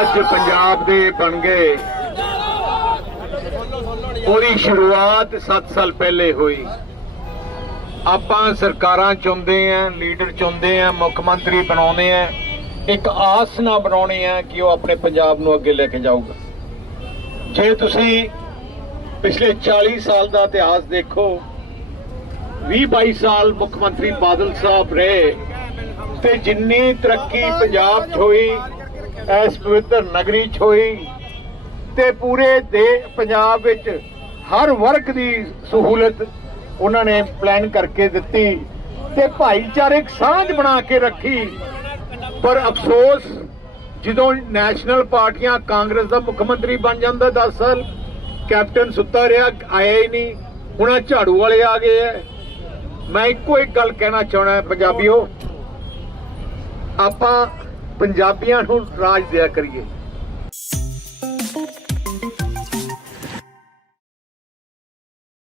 ਅੱਜ ਪੰਜਾਬ ਦੇ ਬਣ ਗਏ। ਉਹਦੀ ਸ਼ੁਰੂਆਤ 7 ਸਾਲ ਪਹਿਲੇ ਹੋਈ। ਆਪਾਂ ਸਰਕਾਰਾਂ ਚੁਣਦੇ ਆਂ, ਲੀਡਰ ਚੁਣਦੇ ਆਂ, ਮੁੱਖ ਮੰਤਰੀ ਬਣਾਉਂਦੇ ਆਂ। ਇੱਕ ਆਸ ਨਾ ਬਣਾਉਣੀ ਆ ਕਿ ਉਹ ਆਪਣੇ ਪੰਜਾਬ ਨੂੰ ਅੱਗੇ ਲੈ ਕੇ ਜਾਊਗਾ। ਜੇ ਤੁਸੀਂ ਪਿਛਲੇ 40 ਸਾਲ ਦਾ ਇਤਿਹਾਸ ਦੇਖੋ 20 22 ਸਾਲ ਮੁੱਖ ਮੰਤਰੀ ਬਾਦਲ ਸਾਹਿਬ ਰਹੇ। ਤੇ ਜਿੰਨੀ ਤਰੱਕੀ ਪੰਜਾਬ 'ਚ ਹੋਈ, ਇਸ ਪਵਿੱਤਰ ਨਗਰੀ 'ਚ ਹੋਈ ਤੇ ਪੂਰੇ ਦੇ ਪੰਜਾਬ ਵਿੱਚ ਹਰ ਵਰਗ ਦੀ ਸਹੂਲਤ ਉਹਨਾਂ ਨੇ ਪਲਾਨ ਕਰਕੇ ਦਿੱਤੀ ਤੇ ਭਾਈਚਾਰਕ ਸਾਂਝ ਬਣਾ ਕੇ ਰੱਖੀ। ਪਰ ਅਫਸੋਸ, ਜਦੋਂ ਨੈਸ਼ਨਲ ਪਾਰਟੀਆਂ ਕਾਂਗਰਸ ਦਾ ਮੁੱਖ ਮੰਤਰੀ ਬਣ ਜਾਂਦਾ 10 ਸਾਲ, ਕੈਪਟਨ ਸੁੱਤਾ ਰਿਹਾ, ਆਇਆ ਹੀ ਨਹੀਂ, ਹੁਣ ਝਾੜੂ ਵਾਲੇ ਆ ਗਏ ਐ। ਮੈਂ ਇੱਕੋ ਇੱਕ ਗੱਲ ਕਹਿਣਾ ਚਾਹਣਾ ਪੰਜਾਬੀਓ ਆਪਾਂ ਪੰਜਾਬੀਆਂ ਨੂੰ ਰਾਜ ਦਿਆ ਕਰੀਏ।